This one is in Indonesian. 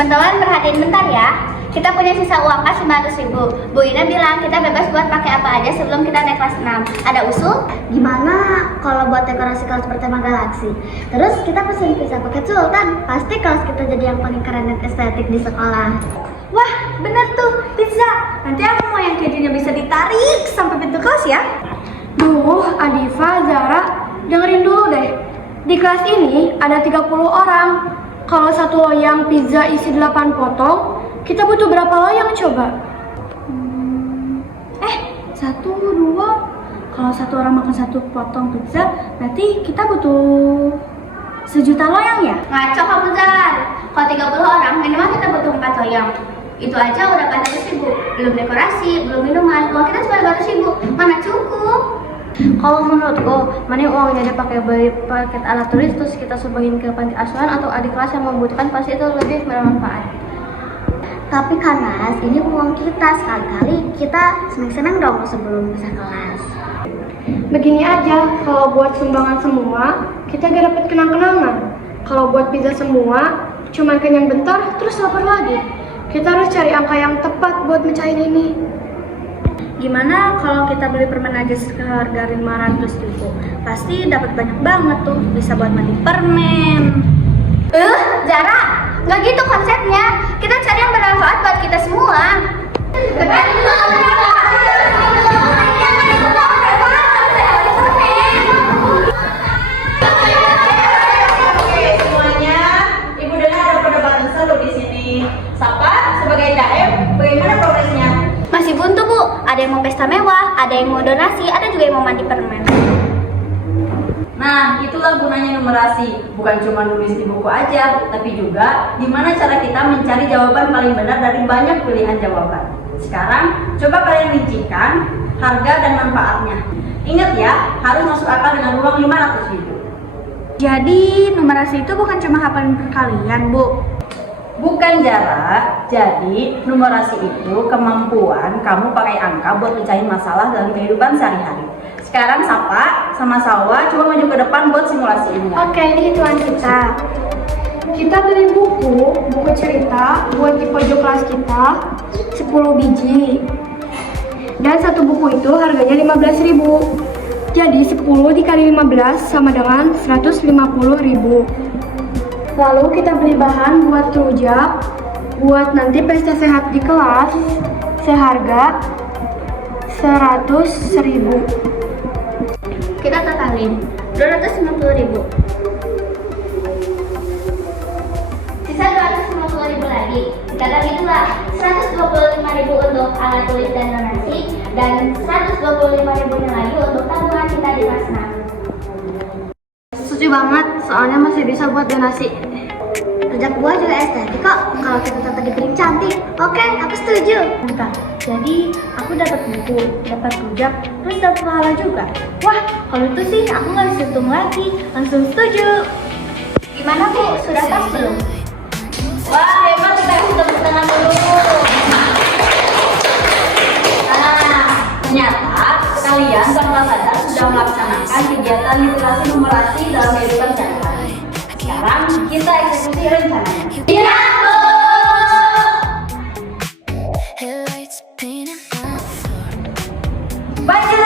Teman-teman perhatiin bentar ya. Kita punya sisa uang kas 500.000. Bu Ina bilang kita bebas buat pakai apa aja sebelum kita naik kelas 6. Ada usul? Gimana kalau buat dekorasi kelas bertema galaksi? Terus kita pesen pizza paket sultan. Pasti kelas kita jadi yang paling keren dan estetik di sekolah. Wah, bener tuh, pizza. Nanti aku mau yang kejunya bisa ditarik sampai pintu kelas ya. Duh, Adifa, Zara, dengerin dulu deh. Di kelas ini ada 30 orang. Kalau satu loyang pizza isi 8 potong, kita butuh berapa loyang coba? 1, 2. Kalau satu orang makan 1 potong pizza, berarti kita butuh 1.000.000 loyang ya? Ngaco kamu Zar. Kalau 30 orang minimal kita butuh 4 loyang. Itu aja udah 400.000. Belum dekorasi, belum minuman. Uang kita cuma 200.000. Mana cukup? Kalau menurutku, mending uangnya dipakai beli paket alat tulis terus kita sumbangin ke panti asuhan atau adik kelas yang membutuhkan, pasti itu lebih bermanfaat. Tapi kan Mas, ini uang kita, sekali-kali kita seneng-seneng dong sebelum bisa kelas. Begini aja, kalau buat sumbangan semua, kita gak dapat kenang-kenangan. Kalau buat pizza semua, cuma kenyang bentar, terus lapar lagi. Kita harus cari angka yang tepat buat mecahin ini. Gimana kalau kita beli permen aja seharga 500.000? Pasti dapat banyak banget tuh, bisa buat mandi permen. Zara, nggak gitu konsepnya. Kita cari yang bermanfaat buat kita semua. Semuanya, Ibu dengar ada perdebatan seru di sini. Sapa sebagai DM, bagaimana progresnya? Masih buntu Bu, ada yang mau pesta mewah, ada yang mau donasi, ada juga yang mau mandi permen. Nah, itulah gunanya numerasi. Bukan cuma nulis di buku aja, tapi juga gimana cara kita mencari jawaban paling benar dari banyak pilihan jawaban. Sekarang, coba kalian rincikan harga dan manfaatnya. Ingat ya, harus masuk akal dengan uang 500.000. Jadi, numerasi itu bukan cuma hafalin perkalian, Bu. Bukan jarak, jadi numerasi itu kemampuan kamu pakai angka buat pecahin masalah dalam kehidupan sehari-hari. Sekarang Sapa sama Salwa coba maju ke depan buat simulasi ini. Oke, ini hitungan kita. Kita beli buku cerita buat di pojok kelas kita 10 biji. Dan satu buku itu harganya 15.000. Jadi 10 dikali 15 sama dengan 150.000. Lalu kita beli bahan buat rujak, buat nanti pesta sehat di kelas, seharga 100.000. Kita totalin 250.000. Sisa 250.000 lagi. Kita bagi dua, 125.000 untuk alat tulis dan donasi, dan 125.000 lagi untuk tabungan kita di kelas 6. Setuju banget, soalnya masih bisa buat donasi. Rujak buah juga estetik kok, kalau kita tetap dipiring cantik. Oke, aku setuju. Bentar, jadi aku dapat buku, dapat rujak, terus dapat pahala juga. Wah, kalau itu sih aku nggak bisa hitung lagi, langsung setuju. Gimana Bu, sudah pas belum? Wah, hebat, kita kasih tepuk tangan dulu. Nah, ternyata kalian tanpa sadar sudah melaksanakan kegiatan literasi numerasi dalam kehidupan sehari-hari. Sekarang kita eksekusi rencananya. Iya Bu! Baca